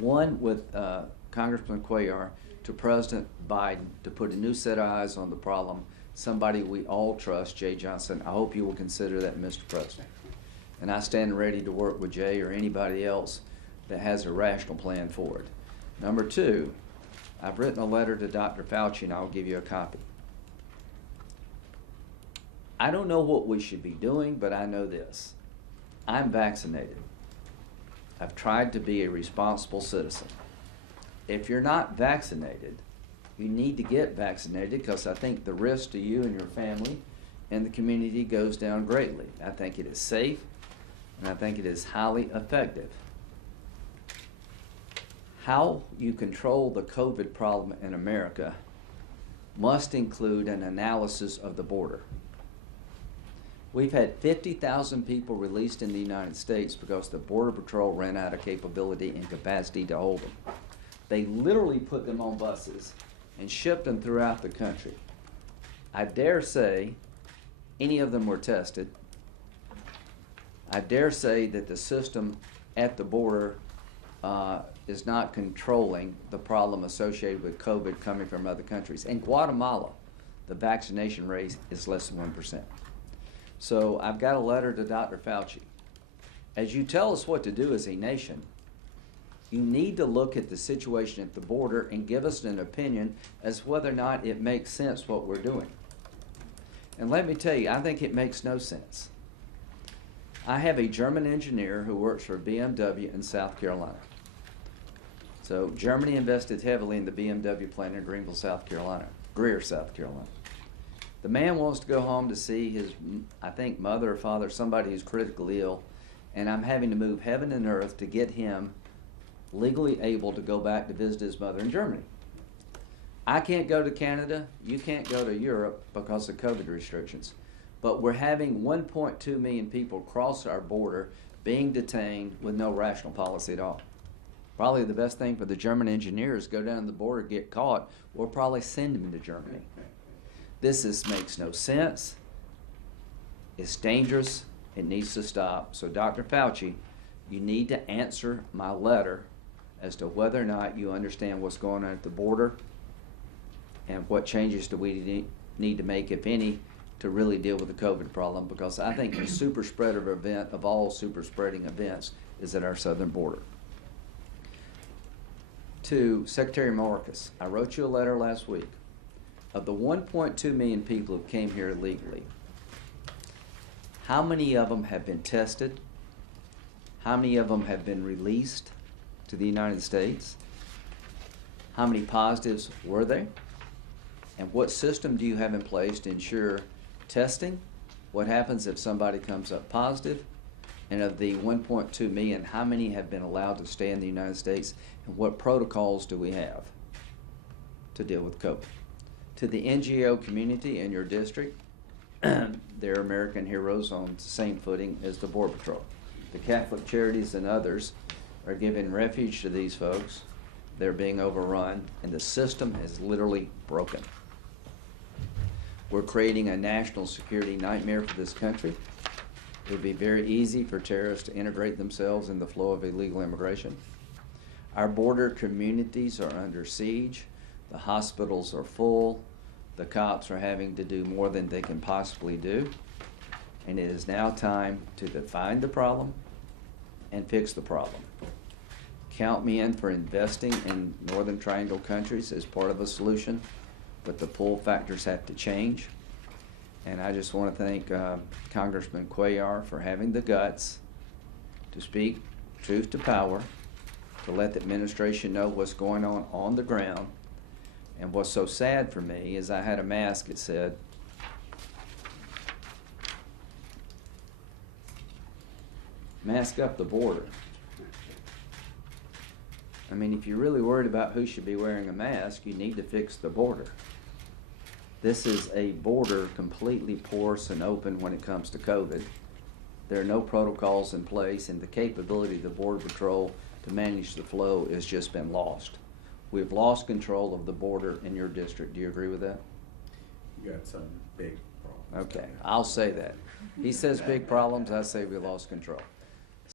One with Congressman Cuellar to President Biden to put a new set of eyes on the problem. Somebody we all trust, Jay Johnson. I hope you will consider that, Mr. President. And I stand ready to work with Jay or anybody else that has a rational plan for it. Number two, I've written a letter to Dr. Fauci, and I'll give you a copy. I don't know what we should be doing, but I know this. I'm vaccinated. I've tried to be a responsible citizen. If you're not vaccinated, you need to get vaccinated, because I think the risk to you and your family and the community goes down greatly. I think it is safe, and I think it is highly effective. How you control the COVID problem in America must include an analysis of the border. We've had 50,000 people released in the United States because the Border Patrol ran out of capability and capacity to hold them. They literally put them on buses and shipped them throughout the country. I dare say any of them were tested. I dare say that the system at the border is not controlling the problem associated with COVID coming from other countries. In Guatemala, the vaccination rate is less than 1%. So I've got a letter to Dr. Fauci. As you tell us what to do as a nation, you need to look at the situation at the border and give us an opinion as whether or not it makes sense what we're doing. And let me tell you, I think it makes no sense. I have a German engineer who works for BMW in South Carolina. So Germany invested heavily in the BMW plant in Greenville, South Carolina, Greer, South Carolina. The man wants to go home to see his, I think, mother or father, somebody who's critically ill, and I'm having to move heaven and earth to get him legally able to go back to visit his mother in Germany. I can't go to Canada, you can't go to Europe because of COVID restrictions, but we're having 1.2 million people cross our border being detained with no rational policy at all. Probably the best thing for the German engineers, go down to the border, get caught, we'll probably send them to Germany. This makes no sense. It's dangerous. It needs to stop. So Dr. Fauci, you need to answer my letter as to whether or not you understand what's going on at the border and what changes do we need to make, if any, to really deal with the COVID problem, because I think the super spreader event of all super spreading events is at our southern border. To Secretary Mayorkas, I wrote you a letter last week. Of the 1.2 million people who came here illegally, how many of them have been tested? How many of them have been released to the United States? How many positives were there? And what system do you have in place to ensure testing? What happens if somebody comes up positive? And of the 1.2 million, how many have been allowed to stay in the United States? And what protocols do we have to deal with COVID? To the NGO community in your district, they're American heroes on the same footing as the Border Patrol. The Catholic charities and others are giving refuge to these folks. They're being overrun, and the system is literally broken. We're creating a national security nightmare for this country. It would be very easy for terrorists to integrate themselves in the flow of illegal immigration. Our border communities are under siege. The hospitals are full. The cops are having to do more than they can possibly do. And it is now time to define the problem and fix the problem. Count me in for investing in Northern Triangle countries as part of a solution, but the pull factors have to change. And I just want to thank Congressman Cuellar for having the guts to speak truth to power, to let the administration know what's going on the ground. And what's so sad for me is I had a mask that said, "Mask up the border." I mean, if you're really worried about who should be wearing a mask, you need to fix the border. This is a border completely porous and open when it comes to COVID. There are no protocols in place, and the capability of the Border Patrol to manage the flow has just been lost. We've lost control of the border in your district. Do you agree with that? You got some big problems. Okay, I'll say that. He says big problems, I say we lost control.